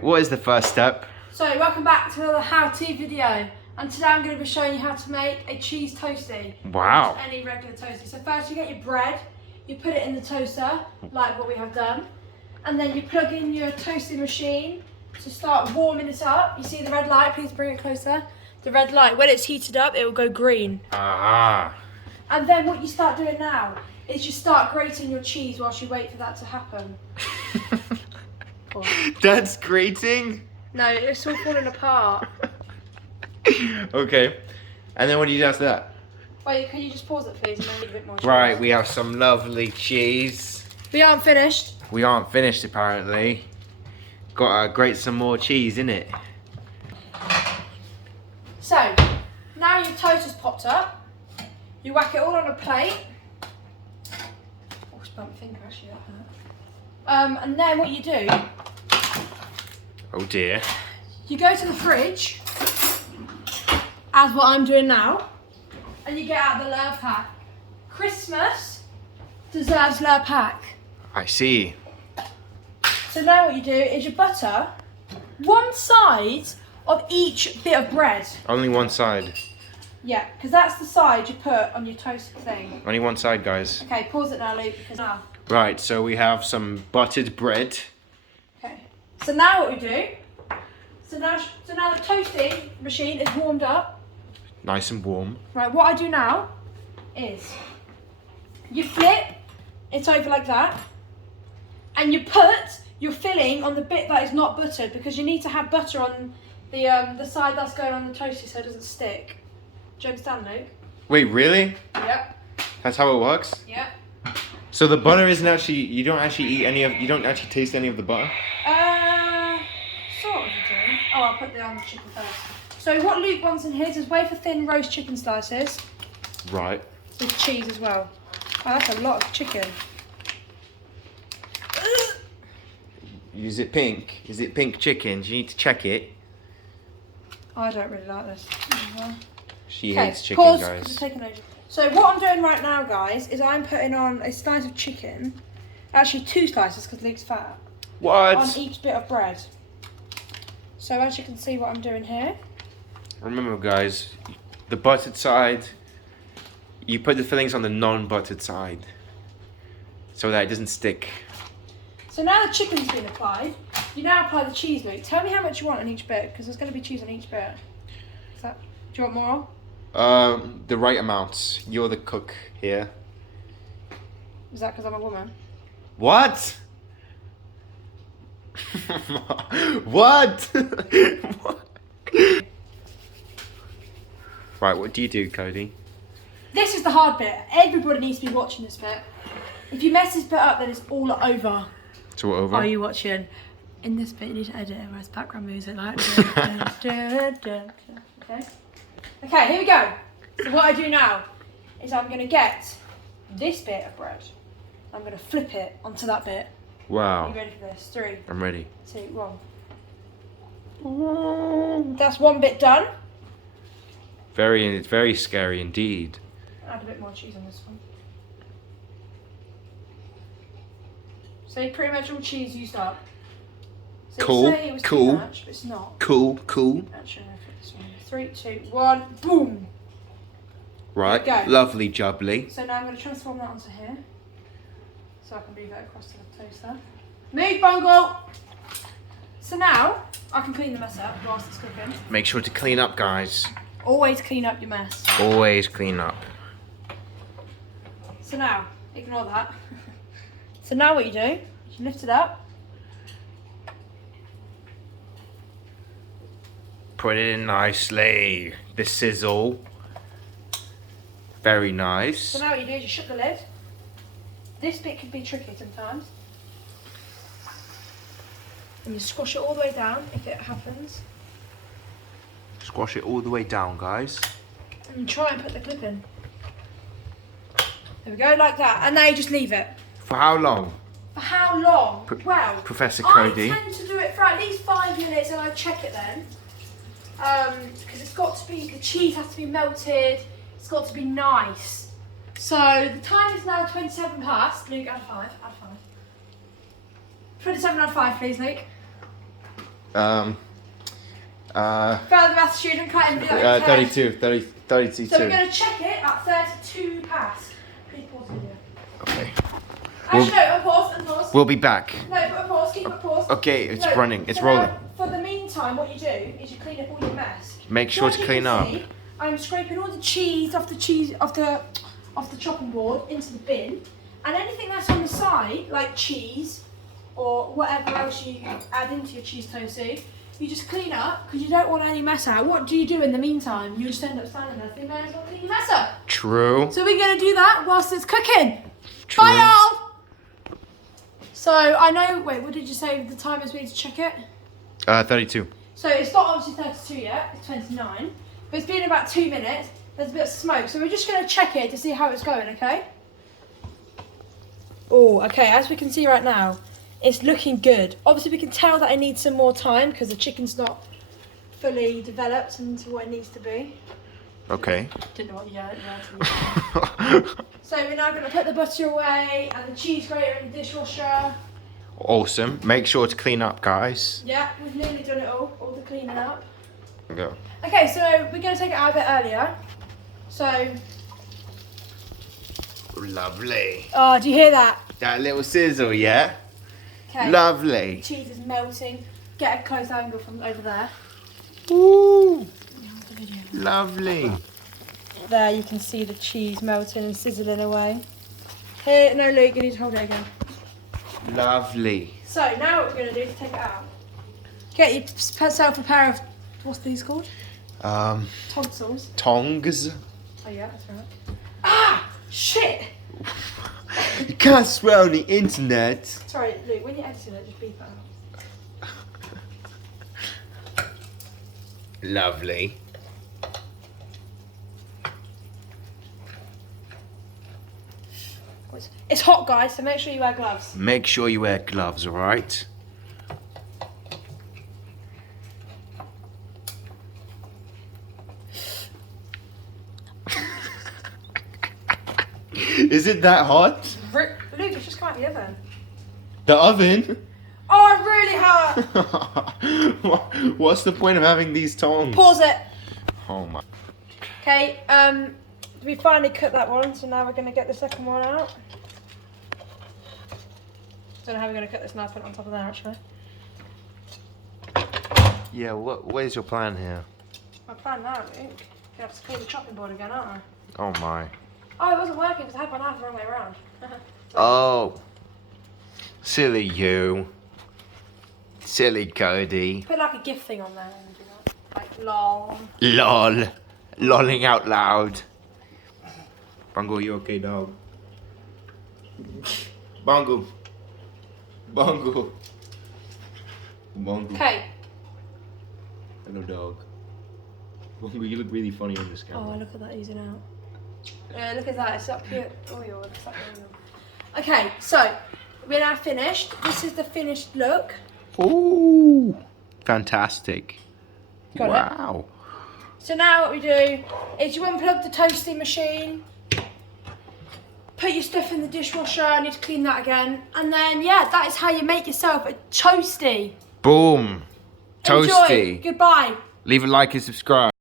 What is the first step? So welcome back to another how-to video, and today I'm going to be showing you how to make a cheese toastie. Wow. Just any regular toastie. So first you get your bread, you put it in the toaster like what we have done, and then you plug in your toasting machine to start warming it up. You see the red light? Please bring it closer. The red light, when it's heated up, it will go green. Ah. And then what you start doing now is you start grating your cheese whilst you wait for that to happen. That's grating? No, it's all falling apart. Okay. And then what do you do after that? Wait, can you just pause it please and then read a bit more cheese? Right, we have some lovely cheese. We aren't finished. We aren't finished apparently. Gotta grate some more cheese, innit? So, now your toaster's popped up. You whack it all on a plate. Oh, I bumped my finger actually, that hurt. And then what you do, Oh dear. you go to the fridge, as what I'm doing now, and you get out the Lure Pack. Christmas deserves Lure Pack. I see. So now what you do is you butter one side of each bit of bread. Only one side. Yeah, because that's the side you put on your toast thing. Only one side, guys. Okay, pause it now, Luke, because now. Right, so we have some buttered bread. Okay. So now what we do? So now the toasting machine is warmed up. Nice and warm. Right. What I do now is you flip it over like that, and you put your filling on the bit that is not buttered, because you need to have butter on the side that's going on the toasty so it doesn't stick. Do you understand, Luke? Wait, really? Yep. That's how it works? Yep. So the butter isn't actually, you don't actually taste any of the butter? Sort of you do. Oh, I'll put on the chicken first. So what Luke wants in his is wafer thin roast chicken slices Right. with cheese as well. Oh, that's a lot of chicken. Is it pink? Is it pink chicken? Do you need to check it? I don't really like this. She Okay, hates chicken, pause, guys. it's taken over. So what I'm doing right now, guys, is I'm putting on a slice of chicken, actually 2 slices because Luke's fat, What? on each bit of bread. So as you can see what I'm doing here. Remember, guys, the buttered side, you put the fillings on the non-buttered side so that it doesn't stick. So now the chicken's been applied, you now apply the cheese, Luke. Tell me how much you want on each bit, because there's going to be cheese on each bit. Do you want more? The right amount. You're the cook here. Is that because I'm a woman? What? What? What? Right, what do you do, Cody? This is the hard bit. Everybody needs to be watching this bit. If you mess this bit up, then it's all over. It's all over? Are you watching? In this bit, you need to edit it whereas background music like. Okay. Okay, here we go. So what I do now is I'm going to get this bit of bread. I'm going to flip it onto that bit. Are Wow. you ready for this? 3, I'm ready. 2, 1. That's one bit done. It's very scary indeed. Add a bit more cheese on this one. So pretty much all cheese used up. So Cool, you say it was cool. too much, but it's not. Cool. Actually, I'll flip this one. 3, 2, 1, boom! Right, Go. lovely jubbly. So now I'm going to transform that onto here. So I can move that across to the toaster. Move, Bungle! So now, I can clean the mess up whilst it's cooking. Make sure to clean up, guys. Always clean up your mess. Always clean up. So now, ignore that. So now what you do, is you lift it up. Put it in nicely. The sizzle. Very nice. So now what you do is you shut the lid. This bit can be tricky sometimes. And you squash it all the way down if it happens. Squash it all the way down, guys. And try and put the clip in. There we go, like that. And now you just leave it. For how long? For how long? Well, Professor Cody. I tend to do it for at least 5 minutes and I check it then. Because it's got to be, the cheese has to be melted. It's got to be nice. So the time is now 27 past. Luke, add 5. 27 on 5, please, Luke. Fail the math student, can't even do that. 32. So we're going to check it at 32 past. Please pause the video. Okay. Actually, no, unpause. We'll be back. No, put a pause, keep it paused. Okay, it's No, running. It's so rolling. now, for the meantime, what you do is you clean up all your mess. Make sure So to as clean you up. can see, I'm scraping all the cheese off the chopping board into the bin, and anything that's on the side, like cheese or whatever else you add into your cheese toastie, you just clean up because you don't want any mess out. What do you do in the meantime? You just end up standing there. So you may as well clean your mess up. True. So we're gonna do that whilst it's cooking. True. Bye, y'all. So I know. Wait, what did you say? The time is we need to check it. 32. So it's not obviously 32 yet. It's 29. But it's been about 2 minutes. There's a bit of smoke, so we're just gonna check it to see how it's going. Okay. Oh, okay. As we can see right now, it's looking good. Obviously, we can tell that it needs some more time because the chicken's not fully developed into what it needs to be. Okay. Didn't know what you had. So we're now going to put the butter away and the cheese grater in the dishwasher. Awesome. Make sure to clean up, guys. Yeah, we've nearly done it all the cleaning up. Go. Okay, so we're going to take it out a bit earlier. So, Lovely. oh, do you hear that? That little sizzle, yeah? Okay. Lovely. The cheese is melting. Get a close angle from over there. Ooh. Lovely. There you can see the cheese melting and sizzling away. Here, no, Luke, you need to hold it again. Lovely. So now what we're going to do is take it out. Get yourself a pair of, what's these called? Tonsils. Tongs. Oh yeah, that's right. Ah! Shit! You can't swear on the internet. Sorry, Luke, when you're editing it, just beep it out. Lovely. It's hot, guys, so make sure you wear gloves. Make sure you wear gloves, alright? Is it that hot? Luke, it's just come out the oven. The oven? Oh, it really hurt! What's the point of having these tongs? Pause it. Oh my. Okay, we finally cut that one, so now we're going to get the second one out. Don't know how we're going to cut this now, put it on top of there actually. Yeah, where's your plan here? My plan now, Luke, you have to clean the chopping board again, aren't I? Oh my. Oh, it wasn't working because I had my knife the wrong way around. Oh. Silly you. Silly Cody. Put like a GIF thing on there and do that. Like, lol. Lol. Lolling out loud. Bungle, you okay, dog? Bungle. Bungle. Bungle. Okay. Hello, dog. Bungle, you look really funny on this Oh, camera. look at that oozing out. Look at that, it's up here. Oil, it's like oil. Okay, so we're now finished. This is the finished look. Ooh. Fantastic. Got it. Wow. So now what we do is you unplug the toasting machine, put your stuff in the dishwasher, I need to clean that again, and then yeah, that is how you make yourself a toastie. Boom. Toastie. Enjoy. Goodbye. Leave a like and subscribe.